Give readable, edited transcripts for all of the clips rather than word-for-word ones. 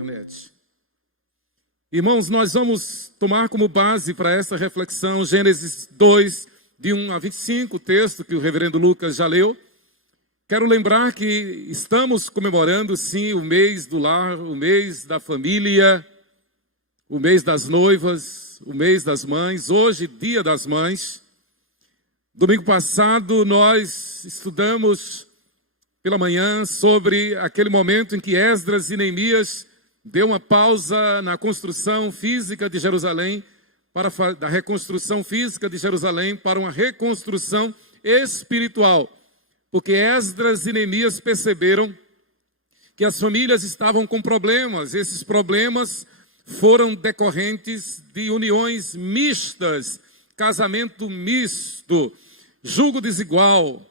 internet. Irmãos, nós vamos tomar como base para essa reflexão Gênesis 2, de 1 a 25, o texto que o reverendo Lucas já leu. Quero lembrar que estamos comemorando, sim, o mês do lar, o mês da família, o mês das noivas, o mês das mães, hoje, Dia das Mães. Domingo passado, nós estudamos pela manhã sobre aquele momento em que Esdras e Neemias deu uma pausa na construção física de Jerusalém, da reconstrução física de Jerusalém para uma reconstrução espiritual. Porque Esdras e Neemias perceberam que as famílias estavam com problemas. Esses problemas foram decorrentes de uniões mistas, casamento misto, julgo desigual,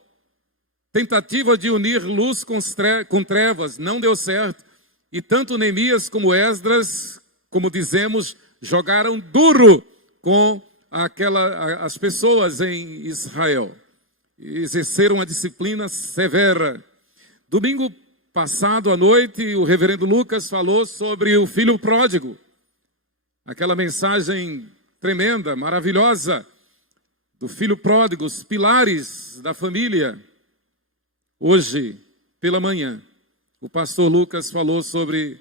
tentativa de unir luz com trevas, não deu certo. E tanto Neemias como Esdras, como dizemos, jogaram duro com as pessoas em Israel. Exerceram uma disciplina severa. Domingo passado à noite, o reverendo Lucas falou sobre o filho pródigo. Aquela mensagem tremenda, maravilhosa, do filho pródigo, os pilares da família. Hoje, pela manhã, o pastor Lucas falou sobre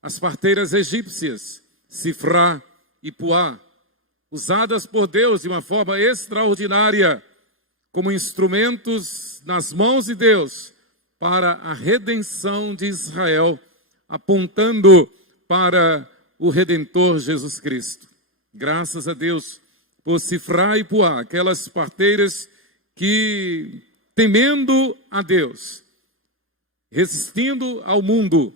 as parteiras egípcias, Sifrá e Puá, usadas por Deus de uma forma extraordinária, como instrumentos nas mãos de Deus para a redenção de Israel, apontando para o Redentor Jesus Cristo. Graças a Deus por Sifrá e Puá, aquelas parteiras que, temendo a Deus, resistindo ao mundo,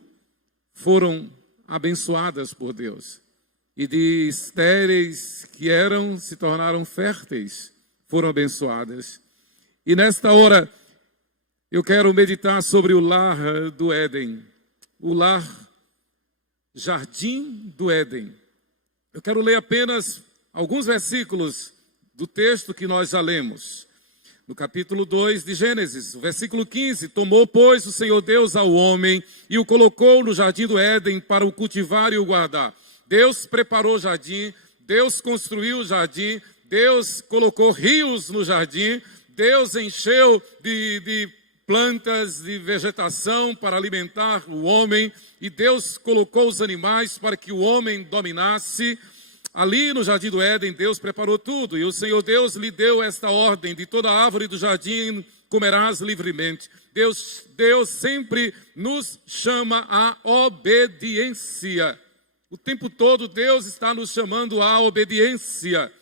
foram abençoadas por Deus. E de estéreis que eram, se tornaram férteis, foram abençoadas. E nesta hora, eu quero meditar sobre o lar do Éden, o lar jardim do Éden. Eu quero ler apenas alguns versículos do texto que nós já lemos. No capítulo 2 de Gênesis, versículo 15, tomou, pois, o Senhor Deus ao homem e o colocou no jardim do Éden para o cultivar e o guardar. Deus preparou o jardim, Deus construiu o jardim, Deus colocou rios no jardim, Deus encheu de plantas, de vegetação para alimentar o homem, e Deus colocou os animais para que o homem dominasse. Ali no jardim do Éden, Deus preparou tudo, e o Senhor Deus lhe deu esta ordem: de toda árvore do jardim comerás livremente. Deus sempre nos chama à obediência. O tempo todo Deus está nos chamando à obediência.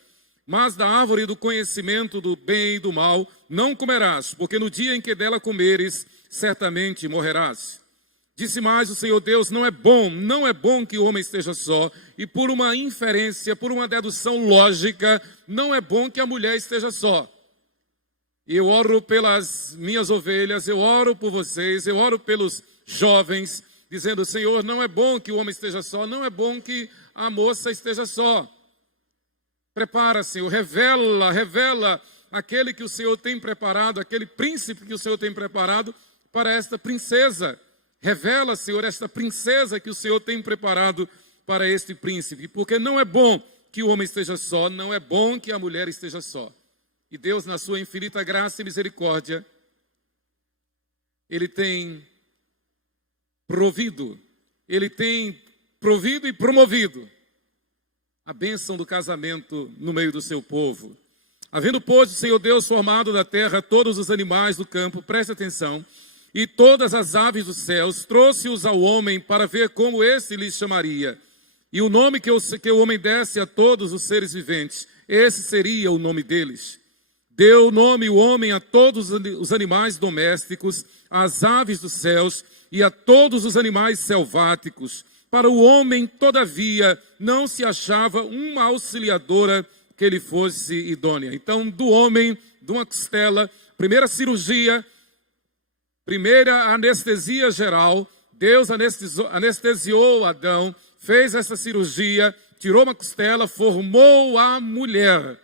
Mas da árvore do conhecimento do bem e do mal não comerás, porque no dia em que dela comeres, certamente morrerás. Disse mais o Senhor Deus: não é bom que o homem esteja só. E por uma inferência, por uma dedução lógica, não é bom que a mulher esteja só. E eu oro pelas minhas ovelhas, eu oro por vocês, eu oro pelos jovens, dizendo: Senhor, não é bom que o homem esteja só, não é bom que a moça esteja só. Prepara, Senhor, revela aquele que o Senhor tem preparado, aquele príncipe que o Senhor tem preparado para esta princesa. Revela, Senhor, esta princesa que o Senhor tem preparado para este príncipe. Porque não é bom que o homem esteja só, não é bom que a mulher esteja só. E Deus, na sua infinita graça e misericórdia, Ele tem provido e promovido a bênção do casamento no meio do seu povo. Havendo, pois, o Senhor Deus formado da terra todos os animais do campo, preste atenção, e todas as aves dos céus, trouxe-os ao homem para ver como esse lhes chamaria. E o nome que o homem desse a todos os seres viventes, esse seria o nome deles. Deu nome o homem a todos os animais domésticos, às aves dos céus e a todos os animais selváticos. Para o homem, todavia, não se achava uma auxiliadora que lhe fosse idônea. Então, do homem, de uma costela, primeira cirurgia, primeira anestesia geral, Deus anestesiou Adão, fez essa cirurgia, tirou uma costela, formou a mulher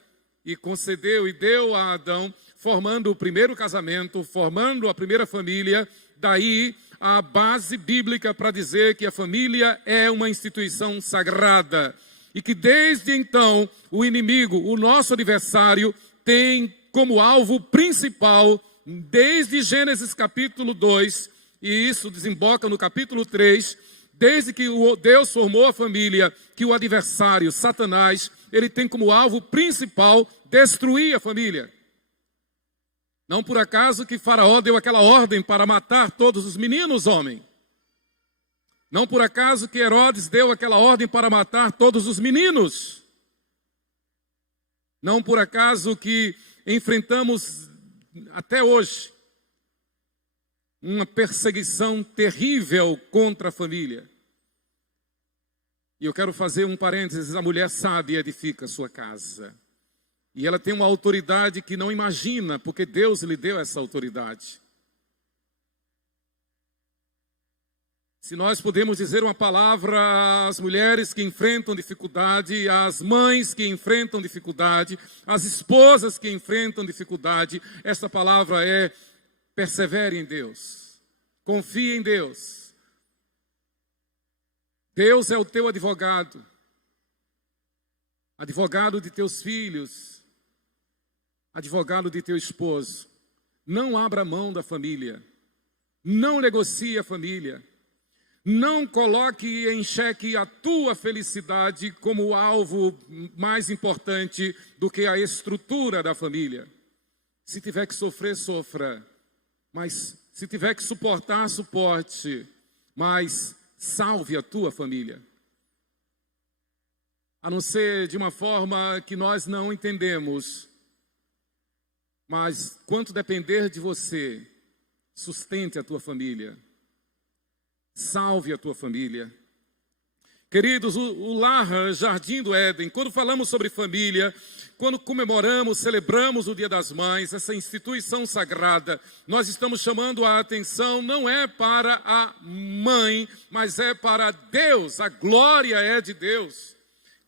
e concedeu e deu a Adão formando o primeiro casamento, formando a primeira família. Daí a base bíblica para dizer que a família é uma instituição sagrada. E que desde então o inimigo, o nosso adversário, tem como alvo principal, desde Gênesis capítulo 2, e isso desemboca no capítulo 3, desde que Deus formou a família, que o adversário, Satanás, ele tem como alvo principal destruir a família. Não por acaso que Faraó deu aquela ordem para matar todos os meninos, homem. Não por acaso que Herodes deu aquela ordem para matar todos os meninos. Não por acaso que enfrentamos até hoje uma perseguição terrível contra a família. E eu quero fazer um parênteses: a mulher sábia edifica a sua casa. E ela tem uma autoridade que não imagina, porque Deus lhe deu essa autoridade. Se nós podemos dizer uma palavra às mulheres que enfrentam dificuldade, às mães que enfrentam dificuldade, às esposas que enfrentam dificuldade, essa palavra é: persevere em Deus, confie em Deus. Deus é o teu advogado, advogado de teus filhos, advogado de teu esposo. Não abra mão da família, não negocie a família, não coloque em xeque a tua felicidade como alvo mais importante do que a estrutura da família. Se tiver que sofrer, sofra, mas se tiver que suportar, suporte, mas salve a tua família. A não ser de uma forma que nós não entendemos, mas quanto depender de você, sustente a tua família, salve a tua família. Queridos, o lar Jardim do Éden, quando falamos sobre família, quando comemoramos, celebramos o Dia das Mães, essa instituição sagrada, nós estamos chamando a atenção, não é para a mãe, mas é para Deus, a glória é de Deus.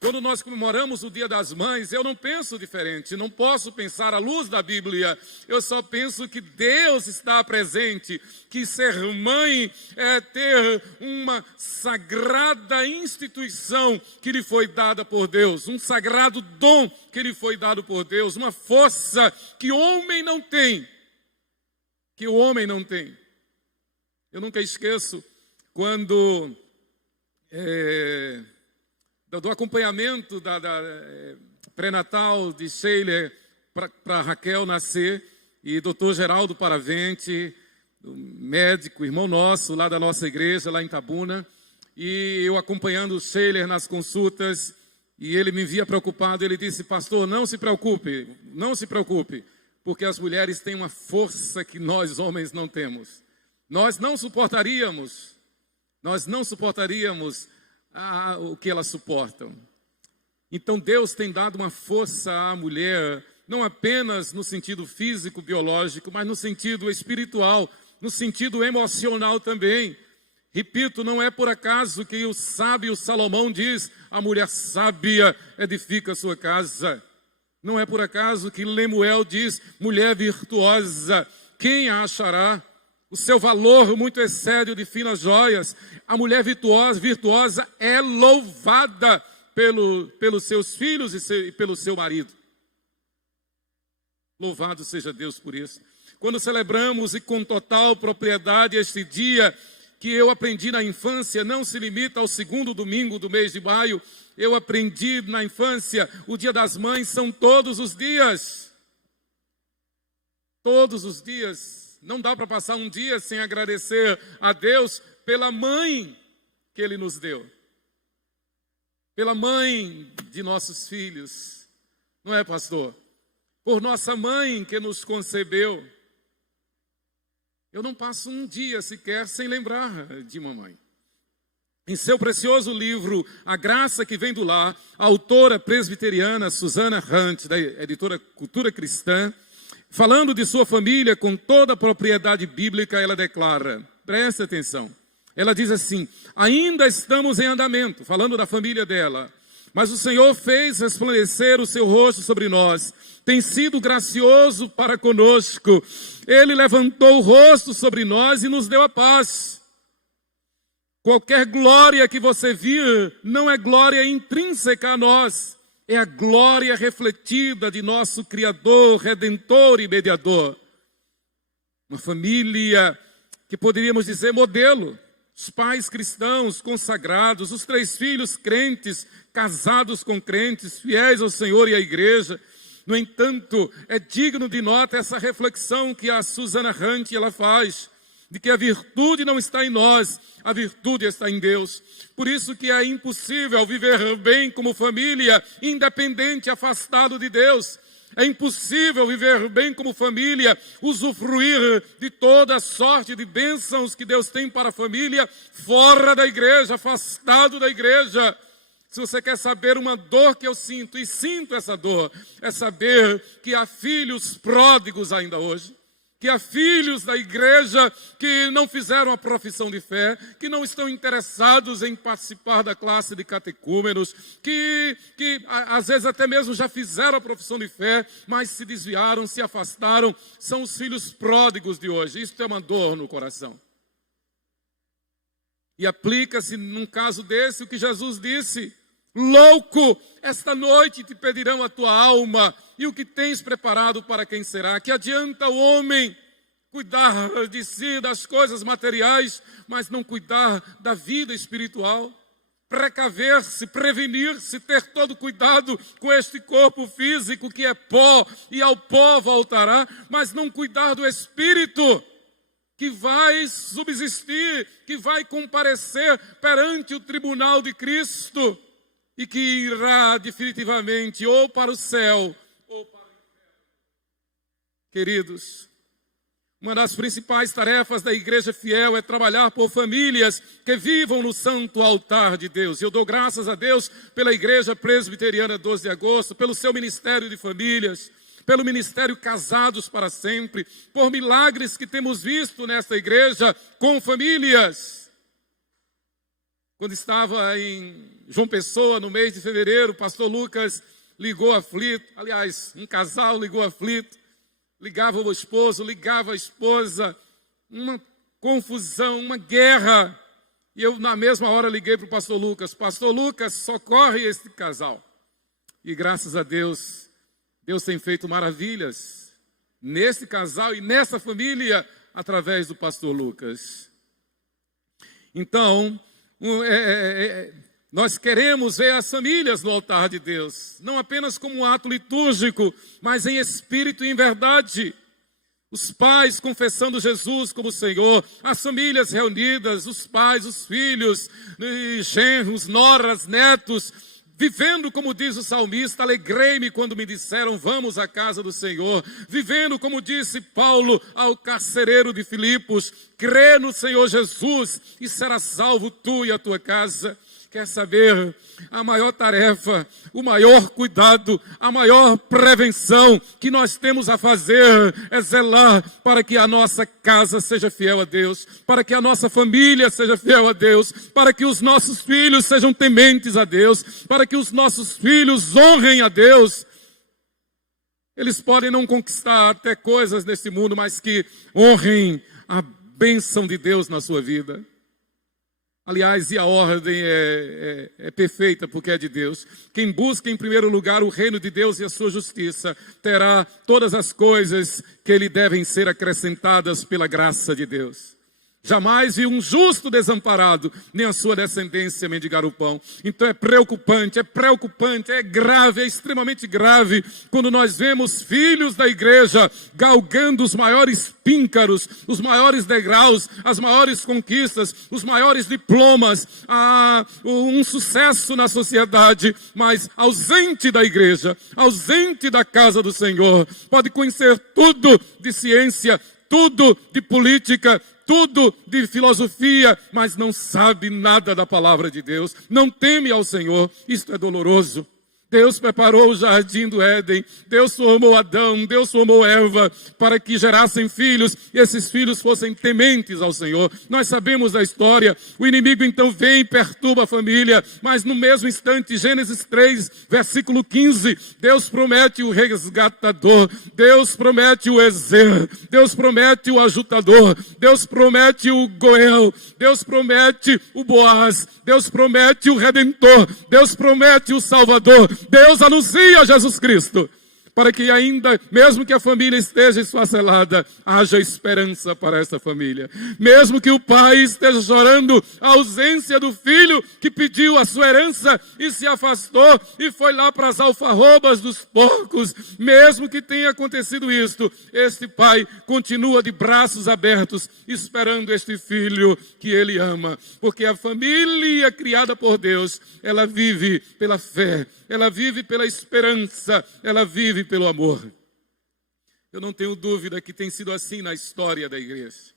Quando nós comemoramos o Dia das Mães, eu não penso diferente, não posso pensar à luz da Bíblia, eu só penso que Deus está presente, que ser mãe é ter uma sagrada instituição que lhe foi dada por Deus, um sagrado dom que lhe foi dado por Deus, uma força que homem não tem, que o homem não tem. Eu nunca esqueço quando do acompanhamento da pré-natal de Sheila para Raquel nascer, e doutor Geraldo Paravente, médico, irmão nosso, lá da nossa igreja, lá em Itabuna, e eu acompanhando Sheila nas consultas, e ele me via preocupado, ele disse: pastor, não se preocupe, porque as mulheres têm uma força que nós homens não temos. Nós não suportaríamos o que elas suportam. Então Deus tem dado uma força à mulher, não apenas no sentido físico, biológico, mas no sentido espiritual, no sentido emocional também. Repito, não é por acaso que o sábio Salomão diz: a mulher sábia edifica a sua casa. Não é por acaso que Lemuel diz: mulher virtuosa, quem a achará? O seu valor muito excede o de finas joias. A mulher virtuosa é louvada pelos seus filhos e pelo seu marido. Louvado seja Deus por isso. Quando celebramos e com total propriedade este dia, que eu aprendi na infância, não se limita ao segundo domingo do mês de maio. Eu aprendi na infância, o Dia das Mães são todos os dias. Todos os dias. Não dá para passar um dia sem agradecer a Deus pela mãe que Ele nos deu. Pela mãe de nossos filhos. Não é, pastor? Por nossa mãe que nos concebeu. Eu não passo um dia sequer sem lembrar de mamãe. Em seu precioso livro, A Graça que Vem do Lar, a autora presbiteriana Susana Hunt, da editora Cultura Cristã, falando de sua família com toda a propriedade bíblica, ela declara, preste atenção, ela diz assim: ainda estamos em andamento, falando da família dela, Mas o Senhor fez resplandecer o seu rosto sobre nós, tem sido gracioso para conosco. Ele levantou o rosto sobre nós e nos deu a paz. Qualquer glória que você vir não é glória intrínseca a nós, é a glória refletida de nosso Criador, Redentor e Mediador. Uma família que poderíamos dizer modelo. Os pais cristãos consagrados, os 3 filhos crentes, casados com crentes, fiéis ao Senhor e à igreja. No entanto, é digno de nota essa reflexão que a Susana Hunt ela faz, de que a virtude não está em nós, a virtude está em Deus. Por isso que é impossível viver bem como família, independente, afastado de Deus. É impossível viver bem como família, usufruir de toda a sorte de bênçãos que Deus tem para a família, fora da igreja, afastado da igreja. Se você quer saber uma dor que eu sinto, e sinto essa dor, é saber que há filhos pródigos ainda hoje, que há filhos da igreja que não fizeram a profissão de fé, que não estão interessados em participar da classe de catecúmenos, que às vezes até mesmo já fizeram a profissão de fé, mas se desviaram, se afastaram, são os filhos pródigos de hoje. Isso é uma dor no coração. E aplica-se num caso desse o que Jesus disse: louco, esta noite te pedirão a tua alma, e o que tens preparado para quem será? Que adianta o homem cuidar de si, das coisas materiais, mas não cuidar da vida espiritual? Precaver-se, prevenir-se, ter todo cuidado com este corpo físico que é pó, e ao pó voltará, mas não cuidar do espírito, que vai subsistir, que vai comparecer perante o tribunal de Cristo, e que irá definitivamente ou para o céu ou para o inferno. Queridos, uma das principais tarefas da igreja fiel é trabalhar por famílias que vivam no santo altar de Deus. Eu dou graças a Deus pela Igreja Presbiteriana 12 de Agosto, pelo seu ministério de famílias, pelo ministério Casados para Sempre, por milagres que temos visto nesta igreja com famílias. Quando estava em João Pessoa, no mês de fevereiro, o pastor Lucas ligou aflito, aliás, um casal ligou aflito, ligava o esposo, ligava a esposa, uma confusão, uma guerra. E eu, na mesma hora, liguei para o pastor Lucas, socorre este casal. E graças a Deus, Deus tem feito maravilhas nesse casal e nessa família, através do pastor Lucas. Então, nós queremos ver as famílias no altar de Deus, não apenas como um ato litúrgico, mas em espírito e em verdade. Os pais confessando Jesus como Senhor, as famílias reunidas, os pais, os filhos, genros, noras, netos, vivendo como diz o salmista: alegrei-me quando me disseram vamos à casa do Senhor. Vivendo como disse Paulo ao carcereiro de Filipos: crê no Senhor Jesus e serás salvo tu e a tua casa. Quer saber? A maior tarefa, o maior cuidado, a maior prevenção que nós temos a fazer é zelar para que a nossa casa seja fiel a Deus, para que a nossa família seja fiel a Deus, para que os nossos filhos sejam tementes a Deus, para que os nossos filhos honrem a Deus. Eles podem não conquistar até coisas nesse mundo, mas que honrem a bênção de Deus na sua vida. Aliás, e a ordem é perfeita porque é de Deus. Quem busca em primeiro lugar o reino de Deus e a sua justiça, terá todas as coisas que lhe devem ser acrescentadas pela graça de Deus. Jamais vi um justo desamparado, nem a sua descendência mendigar o pão. Então é preocupante, é grave, é extremamente grave quando nós vemos filhos da igreja galgando os maiores píncaros, os maiores degraus, as maiores conquistas, os maiores diplomas, um sucesso na sociedade, mas ausente da igreja, ausente da casa do Senhor. Pode conhecer tudo de ciência, tudo de política, tudo de filosofia, mas não sabe nada da palavra de Deus, não teme ao Senhor. Isto é doloroso. Deus preparou o jardim do Éden, Deus formou Adão, Deus formou Eva para que gerassem filhos e esses filhos fossem tementes ao Senhor. Nós sabemos da história, o inimigo então vem e perturba a família, mas no mesmo instante, Gênesis 3, versículo 15, Deus promete o resgatador, Deus promete o Ezer, Deus promete o ajutador, Deus promete o Goel, Deus promete o Boaz, Deus promete o Redentor, Deus promete o Salvador. Deus anuncia Jesus Cristo, para que ainda, mesmo que a família esteja esfacelada, haja esperança para essa família. Mesmo que o pai esteja chorando a ausência do filho que pediu a sua herança e se afastou e foi lá para as alfarrobas dos porcos, mesmo que tenha acontecido isto, este pai continua de braços abertos, esperando este filho que ele ama. Porque a família criada por Deus, ela vive pela fé, ela vive pela esperança, ela vive pelo amor. Eu não tenho dúvida que tem sido assim na história da igreja.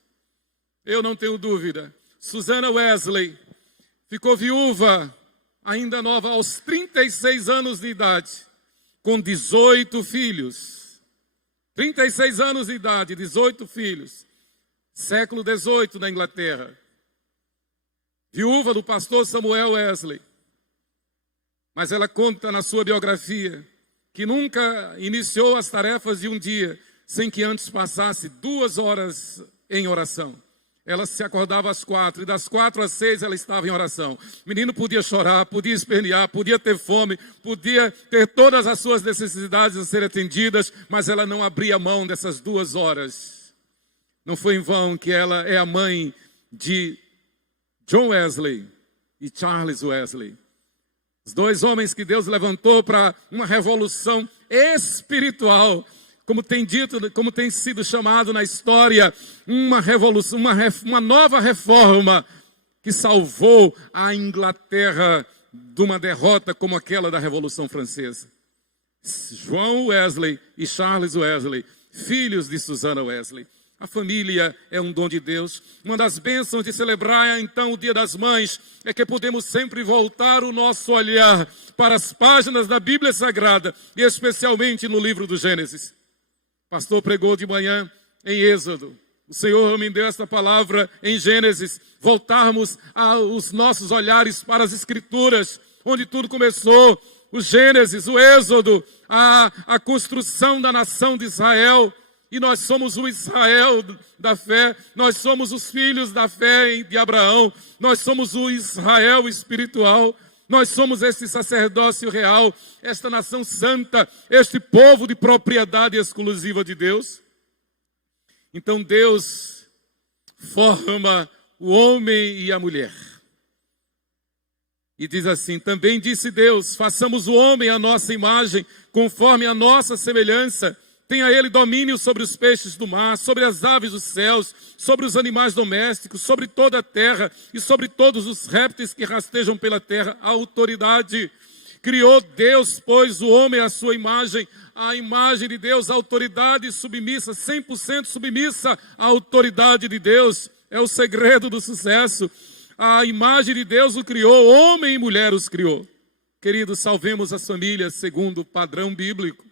Eu não tenho dúvida. Susana Wesley ficou viúva, ainda nova, aos 36 anos de idade, com 18 filhos. 36 anos de idade, 18 filhos. Século XVIII na Inglaterra. Viúva do pastor Samuel Wesley. Mas ela conta na sua biografia que nunca iniciou as tarefas de um dia sem que antes passasse 2 horas em oração. Ela se acordava às 4 e das 4 às 6 ela estava em oração. O menino podia chorar, podia espernear, podia ter fome, podia ter todas as suas necessidades a serem atendidas, mas ela não abria mão dessas 2 horas. Não foi em vão que ela é a mãe de John Wesley e Charles Wesley. Os 2 homens que Deus levantou para uma revolução espiritual, como tem dito, como tem sido chamado na história, uma revolução, uma nova reforma que salvou a Inglaterra de uma derrota como aquela da Revolução Francesa. João Wesley e Charles Wesley, filhos de Susana Wesley. A família é um dom de Deus. Uma das bênçãos de celebrar, então, o Dia das Mães é que podemos sempre voltar o nosso olhar para as páginas da Bíblia Sagrada, e especialmente no livro do Gênesis. O pastor pregou de manhã em Êxodo. O Senhor me deu esta palavra em Gênesis. Voltarmos os nossos olhares para as Escrituras, onde tudo começou. O Gênesis, o Êxodo, a construção da nação de Israel. E nós somos o Israel da fé, nós somos os filhos da fé de Abraão, nós somos o Israel espiritual, nós somos este sacerdócio real, esta nação santa, este povo de propriedade exclusiva de Deus. Então Deus forma o homem e a mulher. E diz assim: também disse Deus, façamos o homem à nossa imagem, conforme a nossa semelhança. Tenha ele domínio sobre os peixes do mar, sobre as aves dos céus, sobre os animais domésticos, sobre toda a terra e sobre todos os répteis que rastejam pela terra. A autoridade. Criou Deus, pois, o homem à sua imagem, a imagem de Deus, a autoridade submissa, 100% submissa à autoridade de Deus. É o segredo do sucesso. A imagem de Deus o criou, homem e mulher os criou. Queridos, salvemos as famílias segundo o padrão bíblico.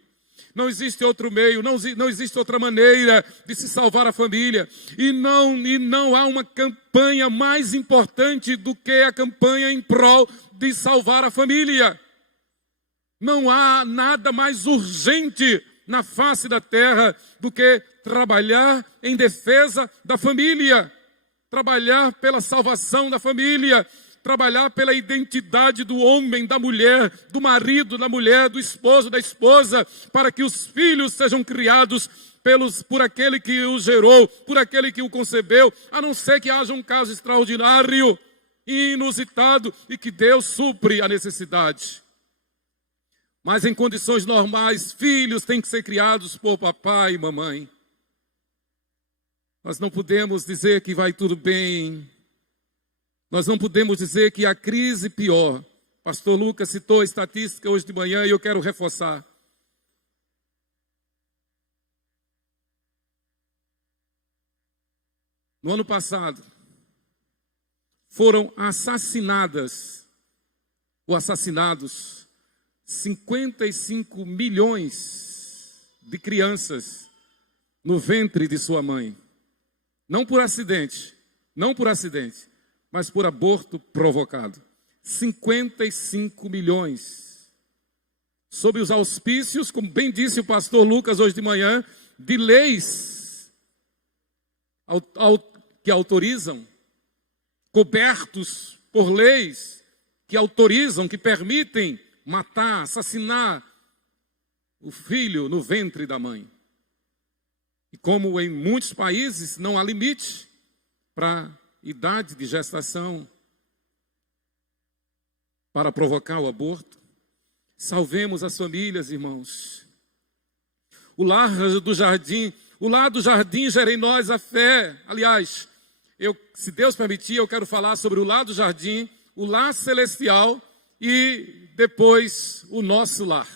Não existe outro meio, não existe outra maneira de se salvar a família. E não há uma campanha mais importante do que a campanha em prol de salvar a família. Não há nada mais urgente na face da terra do que trabalhar em defesa da família. Trabalhar pela salvação da família. Trabalhar pela identidade do homem, da mulher, do marido, da mulher, do esposo, da esposa, para que os filhos sejam criados por aquele que o gerou, por aquele que o concebeu, a não ser que haja um caso extraordinário, inusitado, e que Deus supre a necessidade. Mas em condições normais, filhos têm que ser criados por papai e mamãe. Nós não podemos dizer que vai tudo bem. Nós não podemos dizer que a crise pior. Pastor Lucas citou a estatística hoje de manhã e eu quero reforçar. No ano passado, foram assassinadas ou assassinados 55 milhões de crianças no ventre de sua mãe. Não por acidente, mas por aborto provocado. 55 milhões. Sob os auspícios, como bem disse o pastor Lucas hoje de manhã, de leis que autorizam, cobertos por leis que autorizam, que permitem matar, assassinar o filho no ventre da mãe. E como em muitos países não há limite para idade de gestação para provocar o aborto, salvemos as famílias, irmãos. O lar do jardim gera em nós a fé. Aliás, se Deus permitir, eu quero falar sobre o lar do jardim, o lar celestial e depois o nosso lar.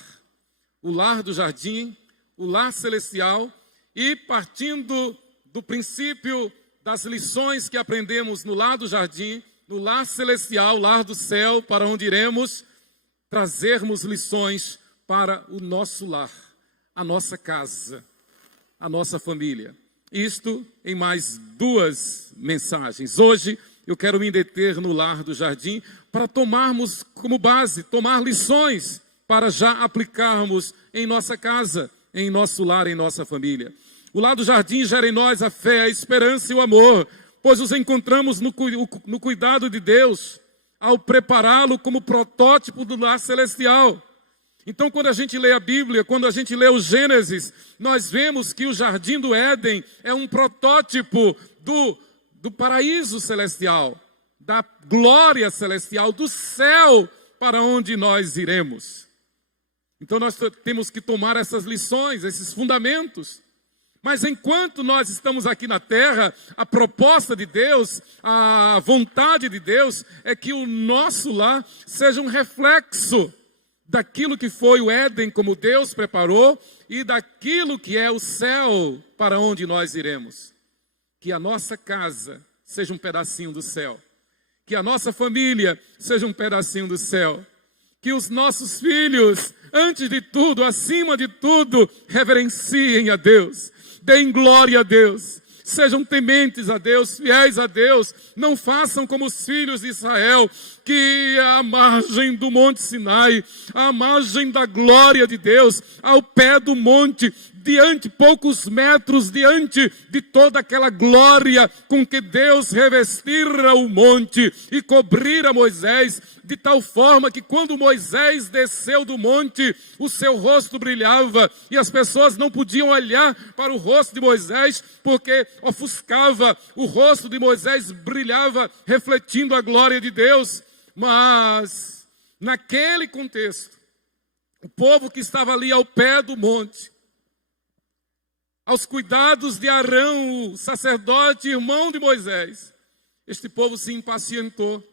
O lar do jardim, o lar celestial, e partindo do princípio das lições que aprendemos no lar do jardim, no lar celestial, lar do céu, para onde iremos, trazermos lições para o nosso lar, a nossa casa, a nossa família. Isto em mais 2 mensagens. Hoje eu quero me deter no lar do jardim para tomarmos como base, tomar lições para já aplicarmos em nossa casa, em nosso lar, em nossa família. O lar do jardim gera em nós a fé, a esperança e o amor, pois os encontramos no cuidado de Deus, ao prepará-lo como protótipo do lar celestial. Então, quando a gente lê a Bíblia, quando a gente lê o Gênesis, nós vemos que o Jardim do Éden é um protótipo do paraíso celestial, da glória celestial, do céu para onde nós iremos. Então, nós temos que tomar essas lições, esses fundamentos. Mas enquanto nós estamos aqui na terra, a proposta de Deus, a vontade de Deus é que o nosso lar seja um reflexo daquilo que foi o Éden, como Deus preparou, e daquilo que é o céu para onde nós iremos. Que a nossa casa seja um pedacinho do céu. Que a nossa família seja um pedacinho do céu. Que os nossos filhos, antes de tudo, acima de tudo, reverenciem a Deus. Deem glória a Deus, sejam tementes a Deus, fiéis a Deus, não façam como os filhos de Israel, que à margem do monte Sinai, à margem da glória de Deus, ao pé do monte, poucos metros diante de toda aquela glória com que Deus revestira o monte e cobrira Moisés, de tal forma que quando Moisés desceu do monte, o seu rosto brilhava e as pessoas não podiam olhar para o rosto de Moisés, porque ofuscava, o rosto de Moisés brilhava refletindo a glória de Deus. Mas naquele contexto, o povo que estava ali ao pé do monte, aos cuidados de Arão, o sacerdote, irmão de Moisés, este povo se impacientou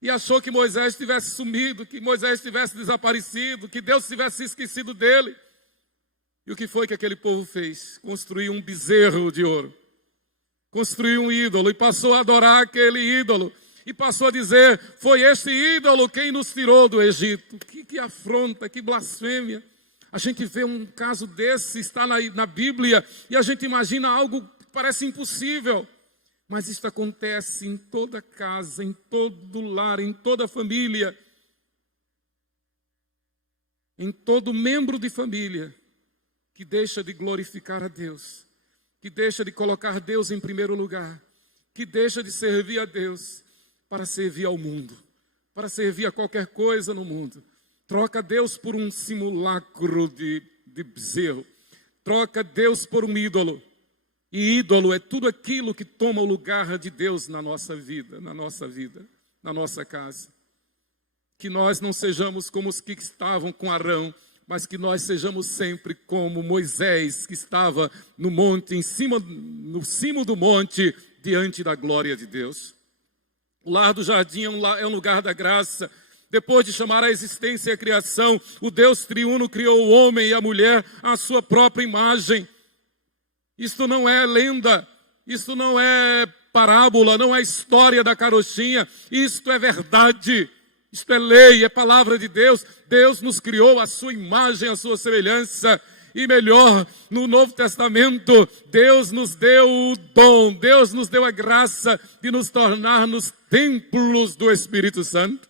e achou que Moisés tivesse sumido, que Moisés tivesse desaparecido, que Deus tivesse esquecido dele. E o que foi que aquele povo fez? Construiu um bezerro de ouro, construiu um ídolo e passou a adorar aquele ídolo. E passou a dizer, foi este ídolo quem nos tirou do Egito. Que afronta, que blasfêmia. A gente vê um caso desse, está na Bíblia, e a gente imagina algo que parece impossível. Mas isso acontece em toda casa, em todo lar, em toda família. Em todo membro de família que deixa de glorificar a Deus, que deixa de colocar Deus em primeiro lugar, que deixa de servir a Deus para servir ao mundo, para servir a qualquer coisa no mundo. Troca Deus por um simulacro de bezerro. Troca Deus por um ídolo. E ídolo é tudo aquilo que toma o lugar de Deus na nossa vida, na nossa casa. Que nós não sejamos como os que estavam com Arão, mas que nós sejamos sempre como Moisés, que estava no monte, no cimo do monte, diante da glória de Deus. O lar do jardim é um lugar da graça. Depois de chamar a existência e a criação, o Deus triuno criou o homem e a mulher à sua própria imagem. Isto não é lenda, isto não é parábola, não é história da carochinha, isto é verdade. Isto é lei, é palavra de Deus. Deus nos criou à sua imagem, à sua semelhança. E melhor, no Novo Testamento, Deus nos deu o dom, Deus nos deu a graça de nos tornarmos templos do Espírito Santo.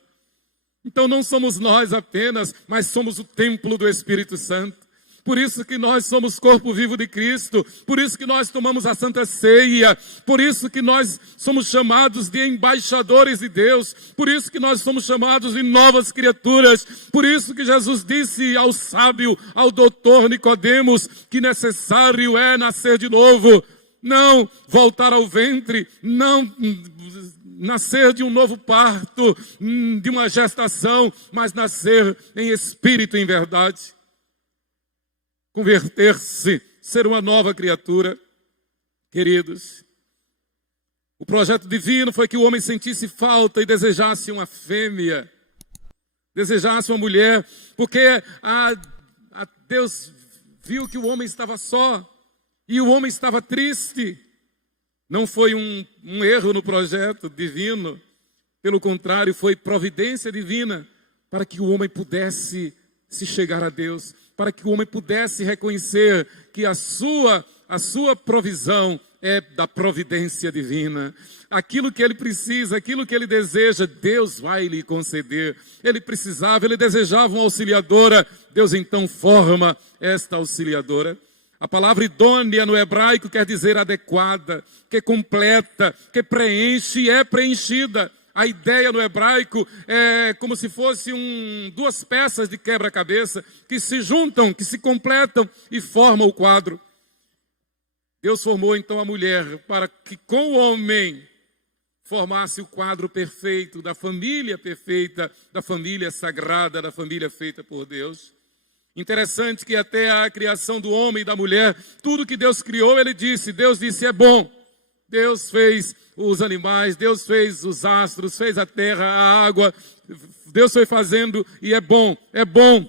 Então não somos nós apenas, mas somos o templo do Espírito Santo. Por isso que nós somos corpo vivo de Cristo, por isso que nós tomamos a Santa Ceia, por isso que nós somos chamados de embaixadores de Deus, por isso que nós somos chamados de novas criaturas, por isso que Jesus disse ao sábio, ao doutor Nicodemos, que necessário é nascer de novo, não voltar ao ventre, não nascer de um novo parto, de uma gestação, mas nascer em espírito e em verdade. Converter-se, ser uma nova criatura. Queridos, o projeto divino foi que o homem sentisse falta e desejasse uma fêmea, desejasse uma mulher, porque Deus viu que o homem estava só e o homem estava triste. Não foi um erro no projeto divino, pelo contrário, foi providência divina para que o homem pudesse se chegar a Deus, para que o homem pudesse reconhecer que a sua provisão é da providência divina. Aquilo que ele precisa, aquilo que ele deseja, Deus vai lhe conceder. Ele precisava, ele desejava uma auxiliadora, Deus então forma esta auxiliadora. A palavra idônea no hebraico quer dizer adequada, que completa, que preenche e é preenchida. A ideia no hebraico é como se fosse duas peças de quebra-cabeça que se juntam, que se completam e formam o quadro. Deus formou então a mulher para que com o homem formasse o quadro perfeito, da família perfeita, da família sagrada, da família feita por Deus. Interessante que até a criação do homem e da mulher, tudo que Deus criou, Deus disse é bom. Deus fez os animais, Deus fez os astros, fez a terra, a água, Deus foi fazendo e é bom, é bom.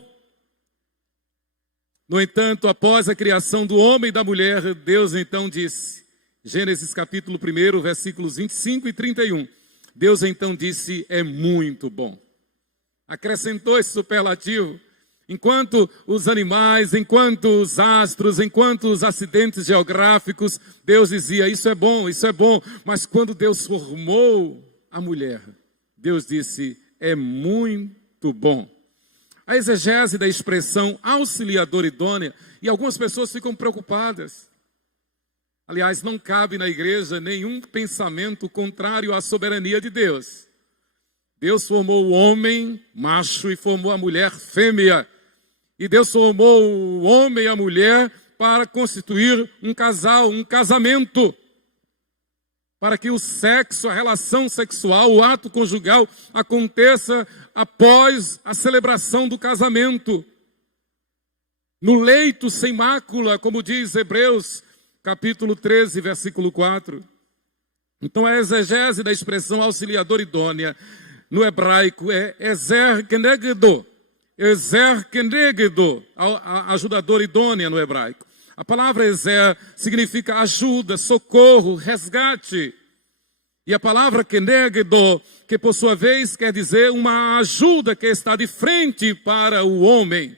No entanto, após a criação do homem e da mulher, Deus então disse, Gênesis capítulo 1, versículos 25 e 31, Deus então disse, é muito bom. Acrescentou esse superlativo. Enquanto os animais, enquanto os astros, enquanto os acidentes geográficos, Deus dizia, isso é bom, mas quando Deus formou a mulher, Deus disse, é muito bom. A exegese da expressão auxiliadora idônea, e algumas pessoas ficam preocupadas. Aliás, não cabe na igreja nenhum pensamento contrário à soberania de Deus. Deus formou o homem macho e formou a mulher fêmea. E Deus formou o homem e a mulher para constituir um casal, um casamento. Para que o sexo, a relação sexual, o ato conjugal aconteça após a celebração do casamento. No leito sem mácula, como diz Hebreus, capítulo 13, versículo 4. Então a exegese da expressão auxiliadora idônea, no hebraico é ezer kenegdo. Ezer kenegdo, ajudadora idônea no hebraico. A palavra ezer significa ajuda, socorro, resgate. E a palavra kenegdo, que por sua vez quer dizer uma ajuda que está de frente para o homem.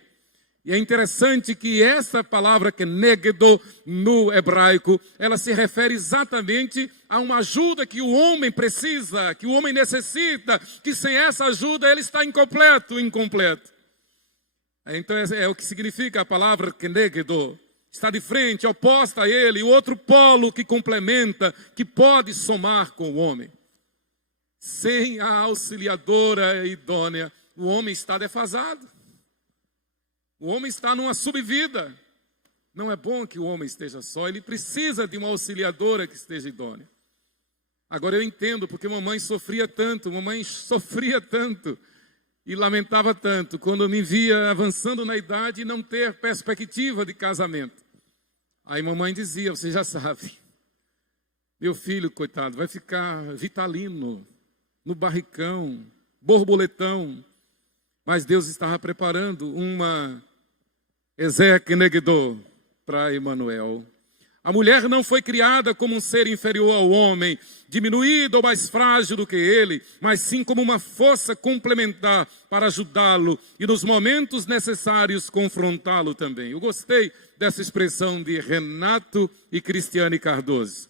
E é interessante que essa palavra kenegdo no hebraico, ela se refere exatamente a uma ajuda que o homem precisa, que o homem necessita, que sem essa ajuda ele está incompleto. Então é o que significa a palavra kenegdo. Está de frente, oposta a ele, o outro polo que complementa, que pode somar com o homem. Sem a auxiliadora idônea, o homem está defasado. O homem está numa subvida. Não é bom que o homem esteja só, ele precisa de uma auxiliadora que esteja idônea. Agora eu entendo, porque mamãe sofria tanto e lamentava tanto quando me via avançando na idade e não ter perspectiva de casamento. Aí mamãe dizia, você já sabe, meu filho, coitado, vai ficar vitalino, no barricão, borboletão. Mas Deus estava preparando uma Ezer kenegdo para Emanuel. A mulher não foi criada como um ser inferior ao homem, diminuído ou mais frágil do que ele, mas sim como uma força complementar para ajudá-lo e nos momentos necessários confrontá-lo também. Eu gostei dessa expressão de Renato e Cristiane Cardoso.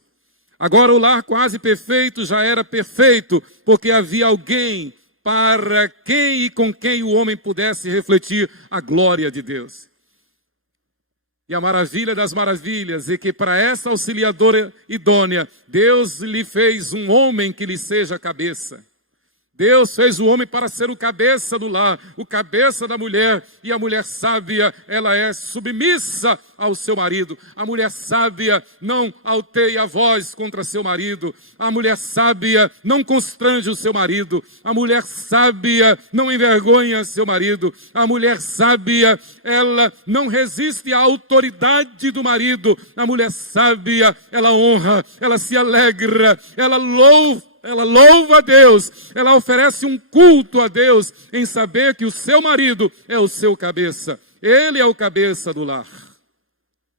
Agora o lar quase perfeito já era perfeito, porque havia alguém para quem e com quem o homem pudesse refletir a glória de Deus. E a maravilha das maravilhas é que para essa auxiliadora idônea, Deus lhe fez um homem que lhe seja cabeça. Deus fez o homem para ser o cabeça do lar, o cabeça da mulher. E a mulher sábia, ela é submissa ao seu marido. A mulher sábia não alteia a voz contra seu marido. A mulher sábia não constrange o seu marido. A mulher sábia não envergonha seu marido. A mulher sábia, ela não resiste à autoridade do marido. A mulher sábia, ela honra, ela se alegra, ela louva a Deus, ela oferece um culto a Deus em saber que o seu marido é o seu cabeça. Ele é o cabeça do lar.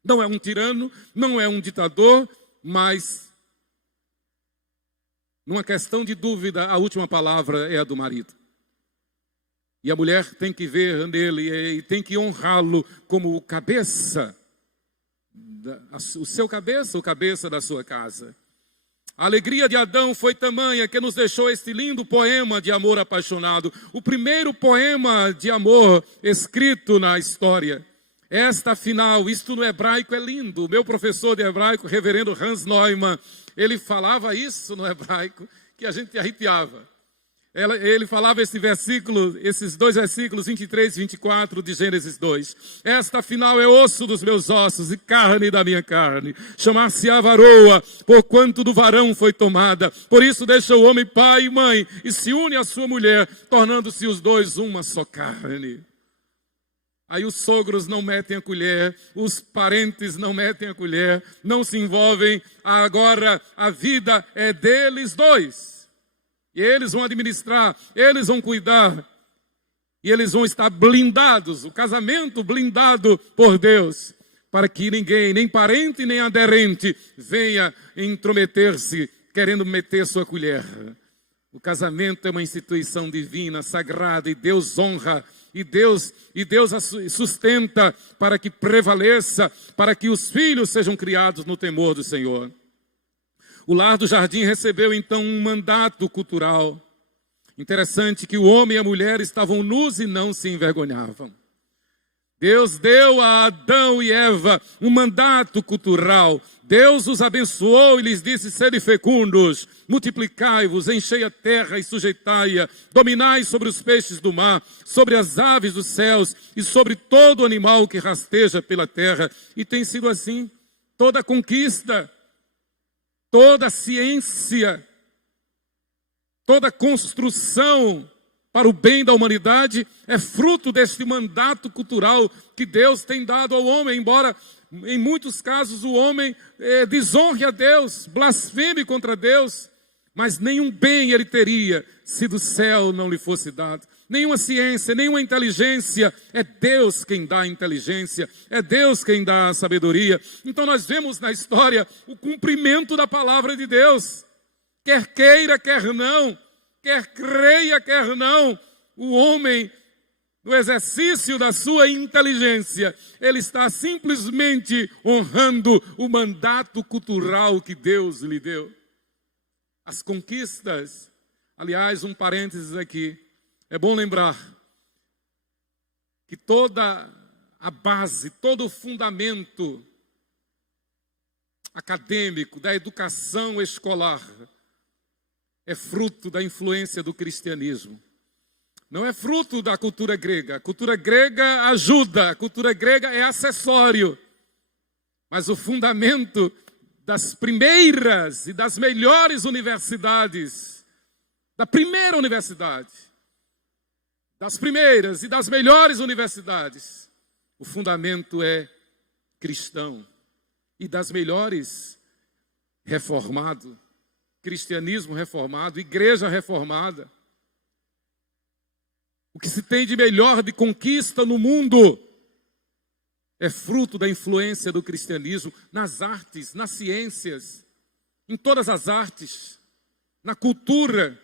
Não é um tirano, não é um ditador, mas numa questão de dúvida, a última palavra é a do marido. E a mulher tem que ver nele e tem que honrá-lo como o cabeça, o seu cabeça, o cabeça da sua casa. A alegria de Adão foi tamanha que nos deixou este lindo poema de amor apaixonado. O primeiro poema de amor escrito na história. Afinal, isto no hebraico é lindo. O meu professor de hebraico, reverendo Hans Neumann, ele falava isso no hebraico, que a gente arrepiava. Ele falava esses dois versículos, 23 e 24 de Gênesis 2. Afinal é osso dos meus ossos e carne da minha carne. Chamar-se-á varoa, porquanto do varão foi tomada. Por isso deixa o homem pai e mãe e se une à sua mulher, tornando-se os dois uma só carne. Aí os sogros não metem a colher, os parentes não metem a colher, não se envolvem. Agora a vida é deles dois. E eles vão administrar, eles vão cuidar. E eles vão estar blindados, o casamento blindado por Deus. Para que ninguém, nem parente, nem aderente, venha intrometer-se, querendo meter sua colher. O casamento é uma instituição divina, sagrada, e Deus honra, e Deus a sustenta para que prevaleça, para que os filhos sejam criados no temor do Senhor. O lar do jardim recebeu então um mandato cultural. Interessante que o homem e a mulher estavam nus e não se envergonhavam. Deus deu a Adão e Eva um mandato cultural. Deus os abençoou e lhes disse: sede fecundos, multiplicai-vos, enchei a terra e sujeitai-a, dominai sobre os peixes do mar, sobre as aves dos céus e sobre todo animal que rasteja pela terra. E tem sido assim. Toda conquista, toda ciência, toda construção para o bem da humanidade é fruto deste mandato cultural que Deus tem dado ao homem, embora em muitos casos o homem desonre a Deus, blasfeme contra Deus, mas nenhum bem ele teria se do céu não lhe fosse dado. Nenhuma ciência, nenhuma inteligência, é Deus quem dá a inteligência, é Deus quem dá a sabedoria. Então nós vemos na história o cumprimento da palavra de Deus. Quer queira, quer não, quer creia, quer não, o homem, no exercício da sua inteligência, ele está simplesmente honrando o mandato cultural que Deus lhe deu. As conquistas, aliás, um parênteses aqui, é bom lembrar que toda a base, todo o fundamento acadêmico da educação escolar é fruto da influência do cristianismo. Não é fruto da cultura grega. A cultura grega ajuda, a cultura grega é acessório. Mas o fundamento das primeiras e das melhores universidades, da primeira universidade, das primeiras e das melhores universidades, o fundamento é cristão. E das melhores, reformado, cristianismo reformado, igreja reformada. O que se tem de melhor de conquista no mundo é fruto da influência do cristianismo nas artes, nas ciências, em todas as artes, na cultura,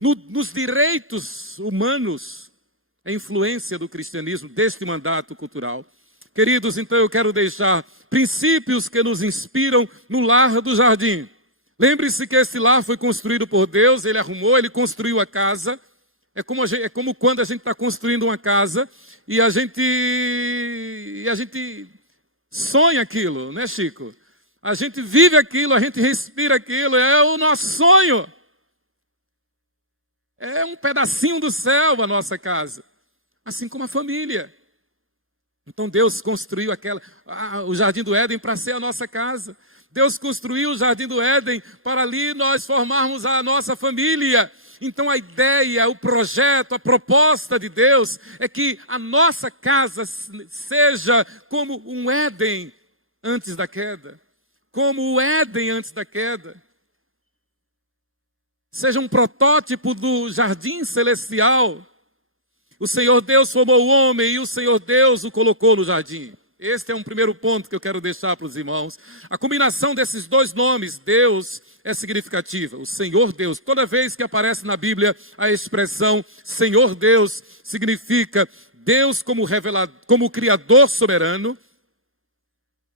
nos direitos humanos, a influência do cristianismo, deste mandato cultural. Queridos, então eu quero deixar princípios que nos inspiram no lar do jardim. Lembre-se que esse lar foi construído por Deus, Ele arrumou, Ele construiu a casa. É como quando a gente está construindo uma casa e a gente sonha aquilo, né, Chico? A gente vive aquilo, a gente respira aquilo, é o nosso sonho. É um pedacinho do céu a nossa casa, assim como a família. Então Deus construiu o Jardim do Éden para ser a nossa casa. Deus construiu o Jardim do Éden para ali nós formarmos a nossa família. Então a ideia, o projeto, a proposta de Deus é que a nossa casa seja como um Éden antes da queda. Como o Éden antes da queda. Seja um protótipo do jardim celestial. O Senhor Deus formou o homem e o Senhor Deus o colocou no jardim. Este é um primeiro ponto que eu quero deixar para os irmãos. A combinação desses dois nomes, Deus, é significativa. O Senhor Deus, toda vez que aparece na Bíblia a expressão Senhor Deus, significa Deus como revelador, como Criador soberano,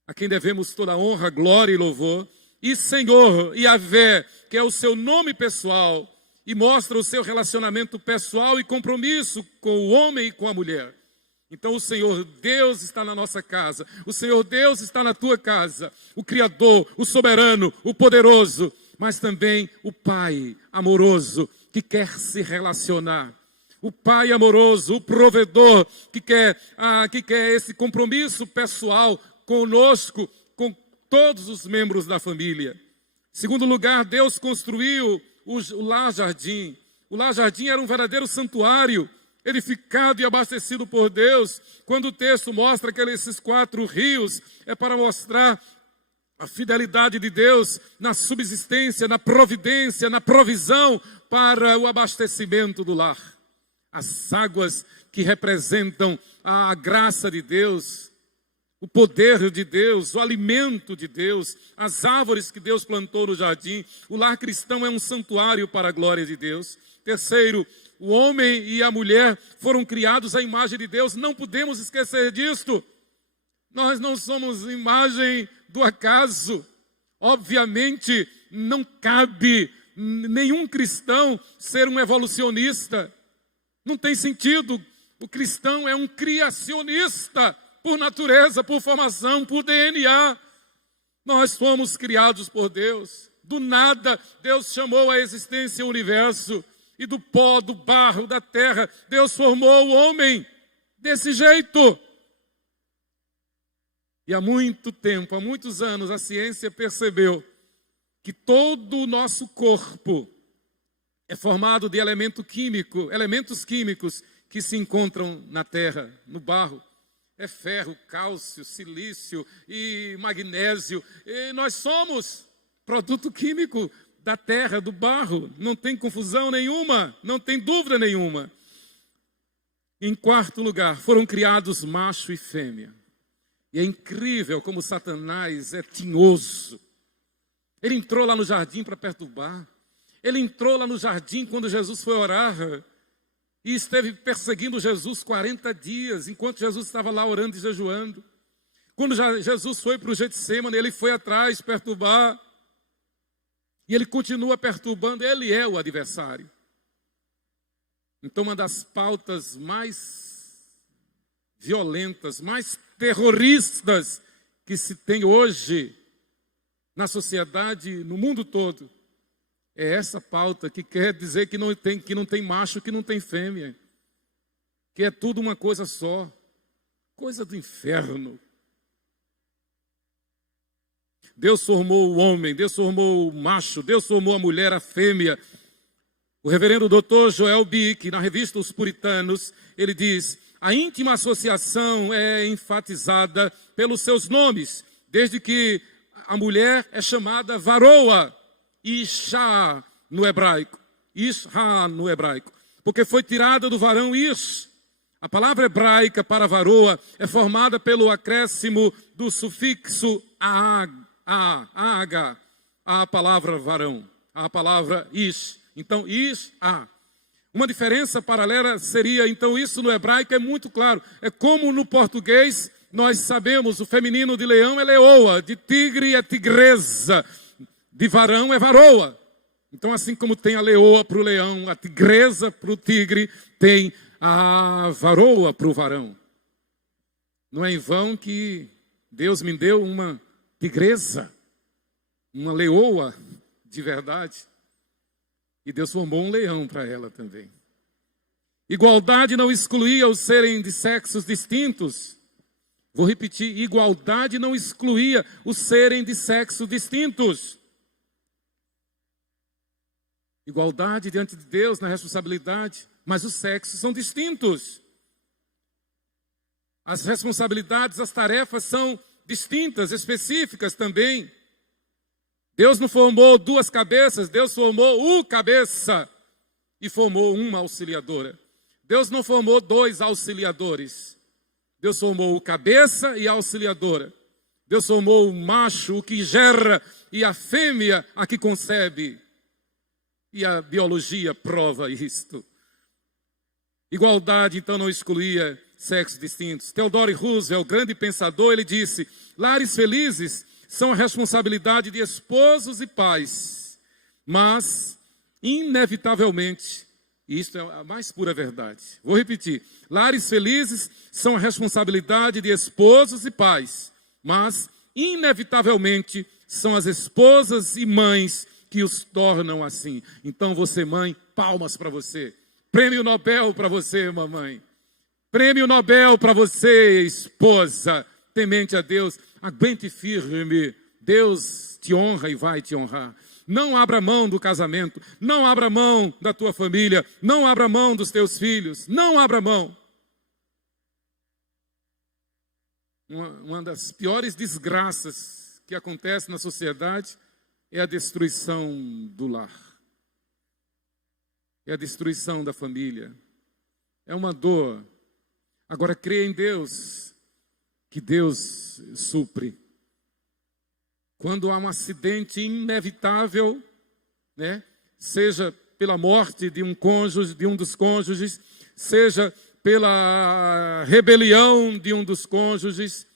a quem devemos toda honra, glória e louvor, e Senhor, Yahvé, que é o seu nome pessoal, e mostra o seu relacionamento pessoal e compromisso com o homem e com a mulher. Então o Senhor Deus está na nossa casa, o Senhor Deus está na tua casa, o Criador, o soberano, o poderoso, mas também o Pai amoroso que quer se relacionar. O Pai amoroso, o provedor que quer esse compromisso pessoal conosco, com todos os membros da família. Em segundo lugar, Deus construiu o lar jardim. O lar jardim era um verdadeiro santuário, edificado e abastecido por Deus. Quando o texto mostra que esses 4 rios é para mostrar a fidelidade de Deus na subsistência, na providência, na provisão para o abastecimento do lar. As águas que representam a graça de Deus, o poder de Deus, o alimento de Deus, as árvores que Deus plantou no jardim. O lar cristão é um santuário para a glória de Deus. Terceiro, o homem e a mulher foram criados à imagem de Deus. Não podemos esquecer disto. Nós não somos imagem do acaso. Obviamente, não cabe nenhum cristão ser um evolucionista. Não tem sentido. O cristão é um criacionista, por natureza, por formação, por DNA. Nós fomos criados por Deus. Do nada, Deus chamou à existência o universo. E do pó, do barro, da terra, Deus formou o homem desse jeito. E há muito tempo, há muitos anos, a ciência percebeu que todo o nosso corpo é formado de elementos químicos que se encontram na terra, no barro. É ferro, cálcio, silício e magnésio. E nós somos produto químico da terra, do barro. Não tem confusão nenhuma, não tem dúvida nenhuma. Em quarto lugar, foram criados macho e fêmea. E é incrível como Satanás é tinhoso. Ele entrou lá no jardim para perturbar. Ele entrou lá no jardim quando Jesus foi orar e esteve perseguindo Jesus 40 dias, enquanto Jesus estava lá orando e jejuando. Quando Jesus foi para o Getsemane, ele foi atrás perturbar. E ele continua perturbando, ele é o adversário. Então, uma das pautas mais violentas, mais terroristas que se tem hoje na sociedade, no mundo todo, é essa pauta que quer dizer que não tem macho, que não tem fêmea, que é tudo uma coisa só, coisa do inferno. Deus formou o homem, Deus formou o macho, Deus formou a mulher, a fêmea. O reverendo Dr. Joel Bick, na revista Os Puritanos, ele diz: a íntima associação é enfatizada pelos seus nomes, desde que a mulher é chamada varoa, Isha no hebraico, Isha no hebraico, porque foi tirada do varão Ish. A palavra hebraica para varoa é formada pelo acréscimo do sufixo a palavra varão, a palavra ish. Então, ish, a. Uma diferença paralela seria, então, isso no hebraico é muito claro. É como no português nós sabemos, o feminino de leão é leoa, de tigre é tigresa, de varão é varoa. Então, assim como tem a leoa para o leão, a tigresa para o tigre, tem a varoa para o varão. Não é em vão que Deus me deu uma tigresa, uma leoa de verdade. E Deus formou um leão para ela também. Igualdade não excluía os serem de sexos distintos. Vou repetir, igualdade não excluía os serem de sexos distintos. Igualdade diante de Deus na responsabilidade, mas os sexos são distintos. As responsabilidades, as tarefas são distintas, específicas também. Deus não formou duas cabeças, Deus formou o cabeça e formou uma auxiliadora. Deus não formou dois auxiliadores. Deus formou o cabeça e a auxiliadora. Deus formou o macho, o que gera, e a fêmea, a que concebe. E a biologia prova isto. Igualdade, então, não excluía sexos distintos. Theodore Roosevelt, grande pensador, ele disse: lares felizes são a responsabilidade de esposos e pais, mas, inevitavelmente, e isto é a mais pura verdade, vou repetir, lares felizes são a responsabilidade de esposos e pais, mas, inevitavelmente, são as esposas e mães que os tornam assim. Então, você, mãe, palmas para você. Prêmio Nobel para você, mamãe. Prêmio Nobel para você, esposa, temente a Deus. Aguente firme, Deus te honra e vai te honrar. Não abra mão do casamento, não abra mão da tua família, não abra mão dos teus filhos, não abra mão. Uma das piores desgraças que acontece na sociedade é a destruição do lar. É a destruição da família. É uma dor. Agora, creia em Deus, que Deus supre. Quando há um acidente inevitável, né, seja pela morte de um cônjuge, de um dos cônjuges, seja pela rebelião de um dos cônjuges,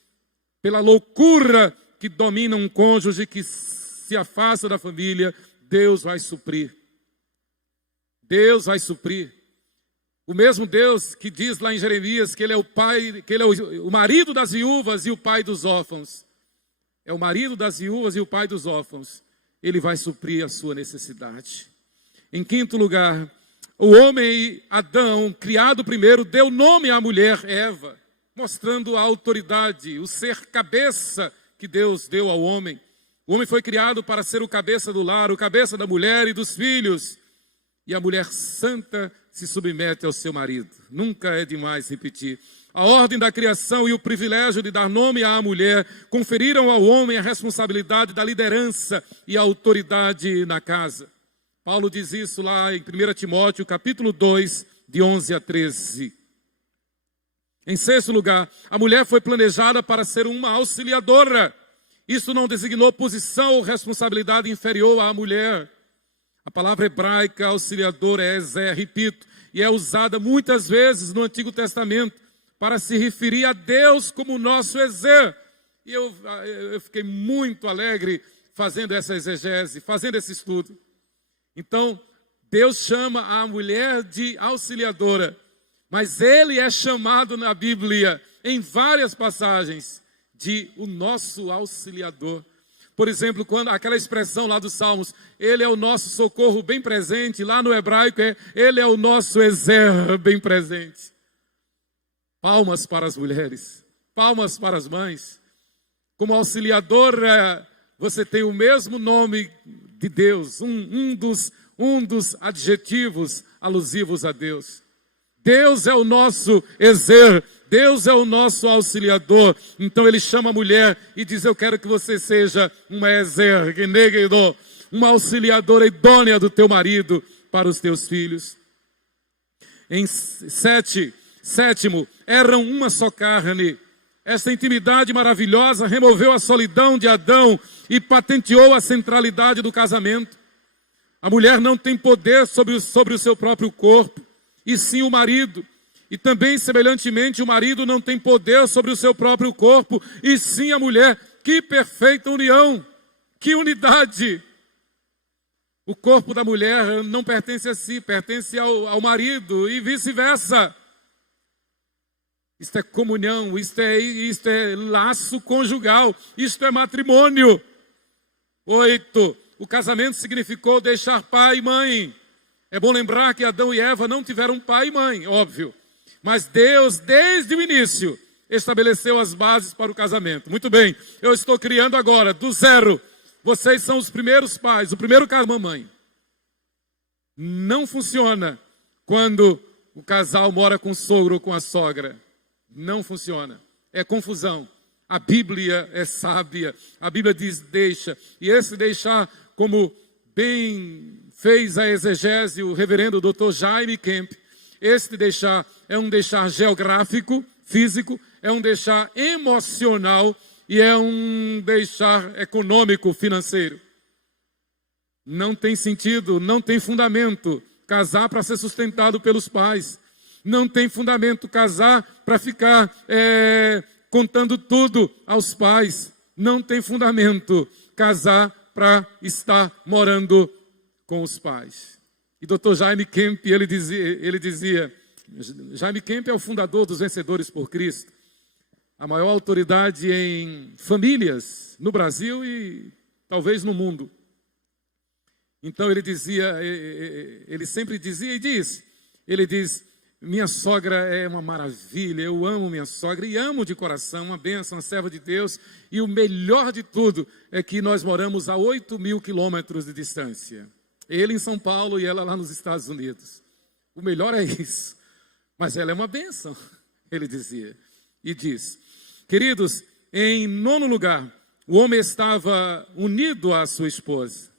pela loucura que domina um cônjuge que se afasta da família, Deus vai suprir. Deus vai suprir. O mesmo Deus que diz lá em Jeremias que Ele é o pai, que Ele é o marido das viúvas e o pai dos órfãos. É o marido das viúvas e o pai dos órfãos. Ele vai suprir a sua necessidade. Em quinto lugar, o homem Adão, criado primeiro, deu nome à mulher Eva, mostrando a autoridade, o ser cabeça que Deus deu ao homem. O homem foi criado para ser o cabeça do lar, o cabeça da mulher e dos filhos. E a mulher santa se submete ao seu marido. Nunca é demais repetir. A ordem da criação e o privilégio de dar nome à mulher conferiram ao homem a responsabilidade da liderança e a autoridade na casa. Paulo diz isso lá em 1 Timóteo, capítulo 2, de 11 a 13. Em sexto lugar, a mulher foi planejada para ser uma auxiliadora. Isso não designou posição ou responsabilidade inferior à mulher. A palavra hebraica auxiliadora é Ezé, repito, e é usada muitas vezes no Antigo Testamento para se referir a Deus como o nosso Ezé. E eu fiquei muito alegre fazendo essa exegese, fazendo esse estudo. Então, Deus chama a mulher de auxiliadora, mas Ele é chamado na Bíblia, em várias passagens, de o nosso auxiliador. Por exemplo, quando aquela expressão lá dos Salmos, Ele é o nosso socorro bem presente, lá no hebraico Ele é o nosso Ezer bem presente. Palmas para as mulheres, palmas para as mães. Como auxiliadora, você tem o mesmo nome de Deus, um dos adjetivos alusivos a Deus. Deus é o nosso Ezer, Deus é o nosso auxiliador. Então Ele chama a mulher e diz: eu quero que você seja uma Ezer, uma auxiliadora idônea do teu marido para os teus filhos. Em 7, Sétimo, eram uma só carne. Essa intimidade maravilhosa removeu a solidão de Adão e patenteou a centralidade do casamento. A mulher não tem poder sobre o seu próprio corpo, e sim o marido. E também, semelhantemente, o marido não tem poder sobre o seu próprio corpo, e sim a mulher. Que perfeita união! Que unidade! O corpo da mulher não pertence a si, pertence ao marido e vice-versa. Isto é comunhão, isto é laço conjugal, isto é matrimônio. 8. O casamento significou deixar pai e mãe. É bom lembrar que Adão e Eva não tiveram pai e mãe, óbvio. Mas Deus, desde o início, estabeleceu as bases para o casamento. Muito bem, eu estou criando agora, do zero. Vocês são os primeiros pais, o primeiro casal, mamãe. Não funciona quando o casal mora com o sogro ou com a sogra. Não funciona. É confusão. A Bíblia é sábia. A Bíblia diz deixa. E esse deixar, como bem fez a exegese o reverendo Dr. Jaime Kemp, esse deixar é um deixar geográfico, físico, é um deixar emocional e é um deixar econômico, financeiro. Não tem sentido, não tem fundamento casar para ser sustentado pelos pais. Não tem fundamento casar para ficar contando tudo aos pais. Não tem fundamento casar para estar morando com os pais. E Dr. Jaime Kemp, ele dizia, Jaime Kemp é o fundador dos Vencedores por Cristo, a maior autoridade em famílias no Brasil e talvez no mundo. Então ele dizia, ele sempre dizia e diz, ele diz, minha sogra é uma maravilha, eu amo minha sogra e amo de coração, uma bênção, uma serva de Deus. E o melhor de tudo é que nós moramos a 8.000 quilômetros de distância. Ele em São Paulo e ela lá nos Estados Unidos. O melhor é isso. Mas ela é uma bênção, ele dizia. E diz, queridos, em 9º lugar, o homem estava unido à sua esposa.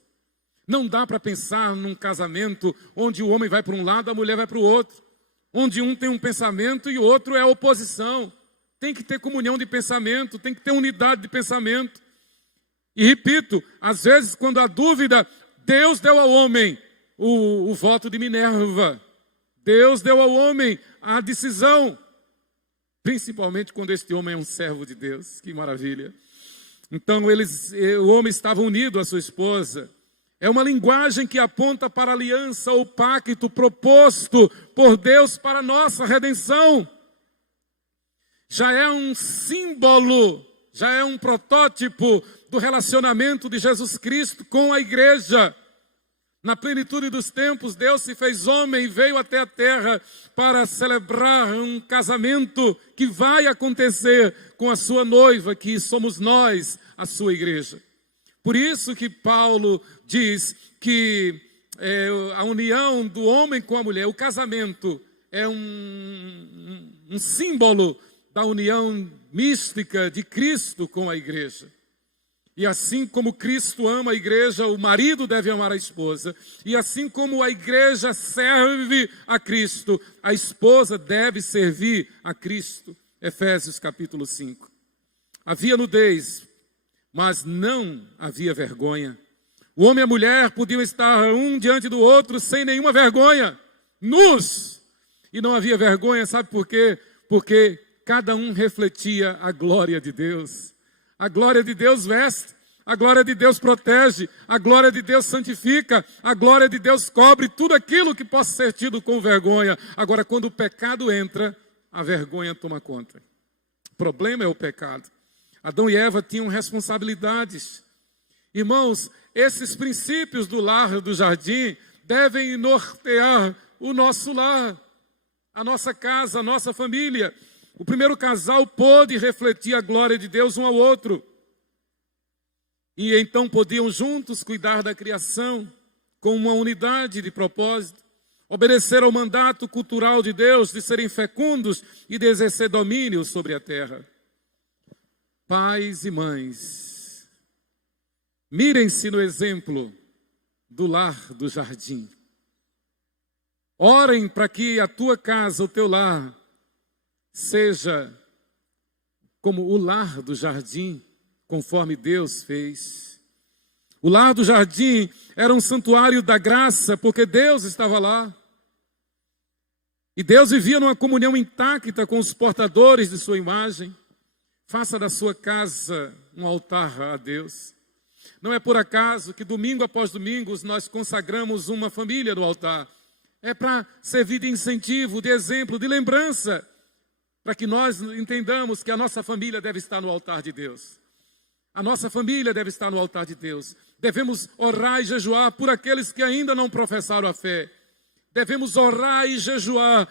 Não dá para pensar num casamento onde o homem vai para um lado, a mulher vai para o outro. Onde um tem um pensamento e o outro é a oposição. Tem que ter comunhão de pensamento, tem que ter unidade de pensamento. E repito, às vezes quando há dúvida, Deus deu ao homem o voto de Minerva. Deus deu ao homem a decisão. Principalmente quando este homem é um servo de Deus. Que maravilha. Então o homem estava unido à sua esposa. É uma linguagem que aponta para a aliança ou pacto proposto por Deus para a nossa redenção. Já é um símbolo, já é um protótipo do relacionamento de Jesus Cristo com a igreja. Na plenitude dos tempos, Deus se fez homem e veio até a terra para celebrar um casamento que vai acontecer com a sua noiva, que somos nós, a sua igreja. Por isso que Paulo diz que a união do homem com a mulher, o casamento, é um símbolo da união mística de Cristo com a igreja. E assim como Cristo ama a igreja, o marido deve amar a esposa. E assim como a igreja serve a Cristo, a esposa deve servir a Cristo. Efésios capítulo 5. Havia nudez, mas não havia vergonha. O homem e a mulher podiam estar um diante do outro sem nenhuma vergonha, nus. E não havia vergonha, sabe por quê? Porque cada um refletia a glória de Deus. A glória de Deus veste, a glória de Deus protege, a glória de Deus santifica, a glória de Deus cobre tudo aquilo que possa ser tido com vergonha. Agora, quando o pecado entra, a vergonha toma conta. O problema é o pecado. Adão e Eva tinham responsabilidades. Irmãos, esses princípios do lar, do jardim, devem nortear o nosso lar, a nossa casa, a nossa família. O primeiro casal pôde refletir a glória de Deus um ao outro. E então podiam juntos cuidar da criação com uma unidade de propósito. Obedecer ao mandato cultural de Deus de serem fecundos e de exercer domínio sobre a terra. Pais e mães, mirem-se no exemplo do lar do jardim. Orem para que a tua casa, o teu lar, seja como o lar do jardim, conforme Deus fez. O lar do jardim era um santuário da graça, porque Deus estava lá. E Deus vivia numa comunhão intacta com os portadores de sua imagem. Faça da sua casa um altar a Deus. Não é por acaso que domingo após domingo nós consagramos uma família no altar. É para servir de incentivo, de exemplo, de lembrança, para que nós entendamos que a nossa família deve estar no altar de Deus. A nossa família deve estar no altar de Deus. Devemos orar e jejuar por aqueles que ainda não professaram a fé. Devemos orar e jejuar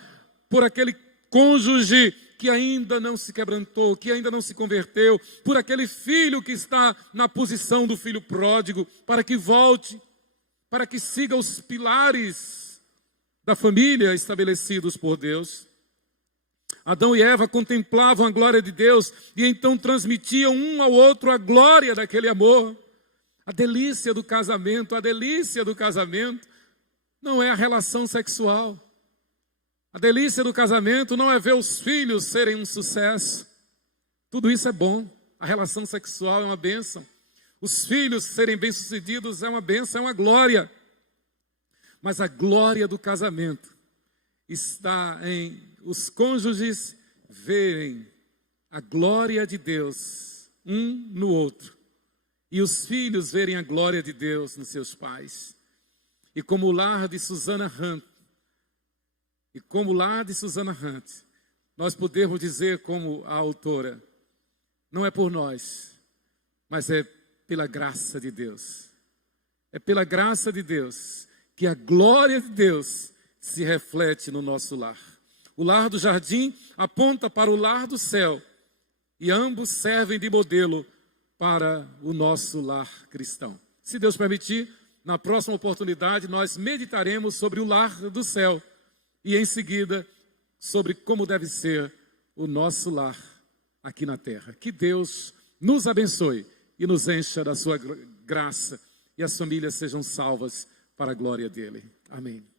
por aquele cônjuge que ainda não se quebrantou, que ainda não se converteu, por aquele filho que está na posição do filho pródigo, para que volte, para que siga os pilares da família estabelecidos por Deus. Adão e Eva contemplavam a glória de Deus e então transmitiam um ao outro a glória daquele amor. A delícia do casamento, não é a relação sexual. A delícia do casamento não é ver os filhos serem um sucesso. Tudo isso é bom. A relação sexual é uma bênção. Os filhos serem bem-sucedidos é uma bênção, é uma glória. Mas a glória do casamento está em os cônjuges verem a glória de Deus um no outro. E os filhos verem a glória de Deus nos seus pais. E como o lar de Susana Hunt, nós podemos dizer como a autora, não é por nós, mas é pela graça de Deus. É pela graça de Deus que a glória de Deus se reflete no nosso lar. O lar do jardim aponta para o lar do céu e ambos servem de modelo para o nosso lar cristão. Se Deus permitir, na próxima oportunidade nós meditaremos sobre o lar do céu e em seguida sobre como deve ser o nosso lar aqui na terra. Que Deus nos abençoe e nos encha da sua graça e as famílias sejam salvas para a glória dele. Amém.